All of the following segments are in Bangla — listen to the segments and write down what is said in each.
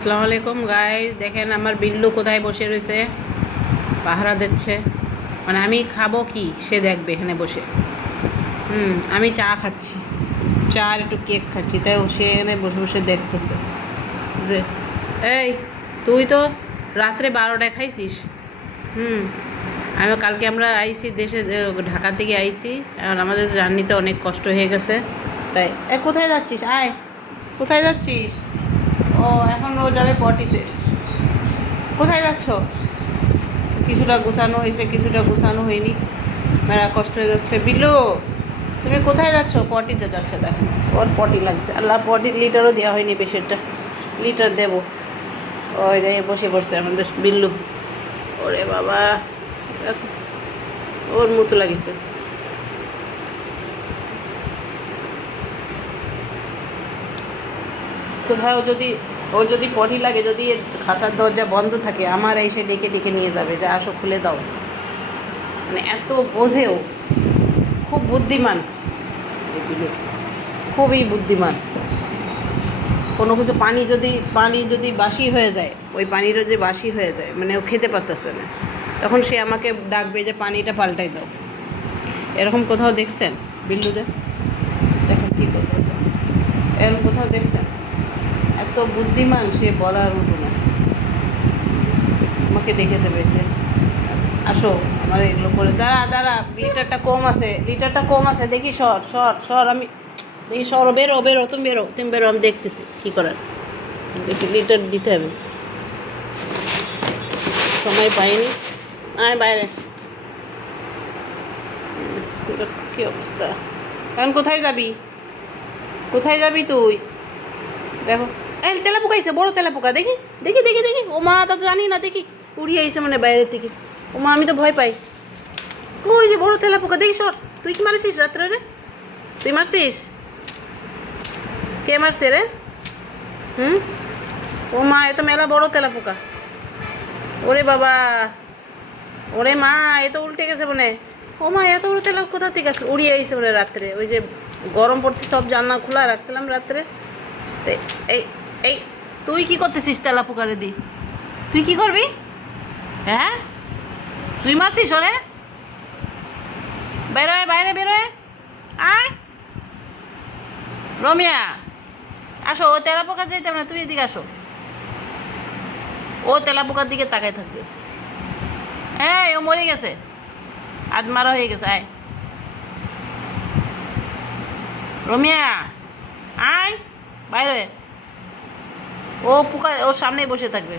আসসালামু আলাইকুম গাইস, দেখেন আমার বিল্লু কোথায় বসে রয়েছে, পাহারা দিচ্ছে। মানে আমি খাবো কি সে দেখবে এখানে বসে। আমি চা খাচ্ছি, চা আর একটু কেক খাচ্ছি, তাই সে এখানে বসে বসে দেখতেছে যে এই তুই তো রাত্রে 12টায় খাইছিস। কালকে আমরা আইছি দেশে, ঢাকা থেকে আইছি। আর আমাদের জার্নিতে অনেক কষ্ট হয়ে গেছে। তাই কোথায় যাচ্ছিস? আয়, কোথায় যাচ্ছিস? ও এখন ও যাবে পটিতে। কোথায় যাচ্ছ? কিছুটা গুছানো হয়েছে, কিছুটা গুছানো হয়নি, মেলা কষ্ট হয়ে যাচ্ছে। বিল্লু, তুমি কোথায় যাচ্ছ? পটিতে যাচ্ছে। দেখো ওর পটি লাগছে। আল্লাহ, পটির লিটারও দেওয়া হয়নি, বেশিরটা লিটার দেবো। ওই রে বসে পড়ছে আমাদের বিল্লু। ওরে বাবা, দেখো ওর মতো লাগিছে। কোথাও যদি ওর যদি পটি লাগে, যদি খাসার দরজা বন্ধ থাকে, আমার এসে ডেকে ডেকে নিয়ে যাবে যে আসো খুলে দাও। মানে এত বোঝেও, খুব বুদ্ধিমান এগুলো, খুবই বুদ্ধিমান। কোনো কিছু পানি যদি বাসি হয়ে যায়, ওই পানিটা যদি বাসি হয়ে যায়, মানে ও খেতে পারতেছে না, তখন সে আমাকে ডাকবে যে পানিটা পাল্টাই দাও। এরকম কোথাও দেখছেন বিল্লুদের? দেখেন কী করতেছে, এরকম কোথাও দেখছেন? এত বুদ্ধিমান সে, বলার মতো না। আমাকে দেখে দেবে যে আসো আমার এগুলো করে। দাঁড়া দাঁড়া, লিটারটা কম আছে দেখি। সর আমি দেখি। বেরো তুমি বেরো, আমি দেখতেছি কী করার। একটু লিটার দিতে হবে, সময় পাইনি। আয় বাইরে। কী অবস্থা! এখন কোথায় যাবি তুই? দেখো, এই তেলাপোকা আইসে, বড় তেলাপোকা। দেখি দেখি দেখি দেখি ও মা, তা তো জানি না। দেখি উড়িয়ে আইসে মানে বাইরের থেকে। ও মা, আমি তো ভয় পাই। ওই যে বড় তেলাপোকা, দেখি সর। তুই কি মারছিস রাত্রে রে? তুই মারছিস? কে মারছে রে? ও মা, এ তো মেলা বড় তেলাপোকা। ওরে বাবা, ওরে মা, এ তো উল্টে গেছে মনে। ও মা, এত বড় তেলা কোথা থেকে আসলো? উড়িয়ে আইসে মনে রাত্রে। ওই যে গরম পড়তে সব জানলা খোলা রাখছিলাম রাত্রে। এই এই তুই কি করতেছিস তেলাপোকারে দি? তুই কি করবি? হ্যাঁ, তুই মারছিস ওরে? বাইরে বেরোয়। আয় রমিয়া, আসো। ও তেলাপোকা যাইতে না, তুই এদিকে আসো। ও তেলাপোকার দিকে তাকায় থাকবে। হ্যাঁ, ও মরে গেছে, মারা হয়ে গেছে। আয় রমিয়া, আয় বাইরে। ও পোকা ওর সামনেই বসে থাকবে।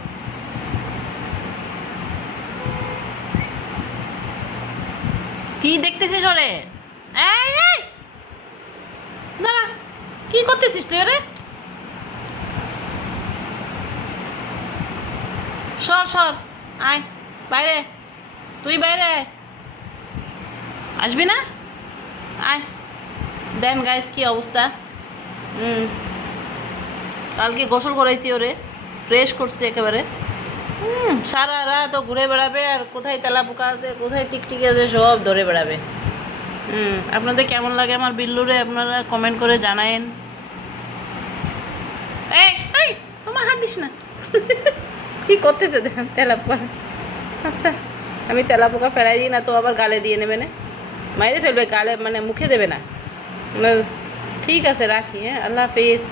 কি দেখতেছিস ওরে? এই দাঁড়া, কি করতেছিস তুই ওরে? সর আয় বাইরে। তুই বাইরে আয়, আসবি না? আয়। দেন গাইস কি অবস্থা। কালকে গোসল করাইছি ওরে, ফ্রেশ করছি একেবারে। সারা রাত ও ঘুরে বেড়াবে, আর কোথায় তেলাপোকা আছে, কোথায় টিকটিকি আছে, সব ধরে বেড়াবে। আপনাদের কেমন লাগে আমার বিল্লুরে, আপনারা কমেন্ট করে জানায়েন। এই আমার হাত দিস না। কি করতেছে দেখেন তেলাপোকা। আচ্ছা, আমি তেলাপোকা ফেলাই দিই না তো আবার গালে দিয়ে নেবে না, মাইরে ফেলবে গালে, মানে মুখে দেবে না। ঠিক আছে, রাখি। হ্যাঁ, আল্লাহ হাফিজ।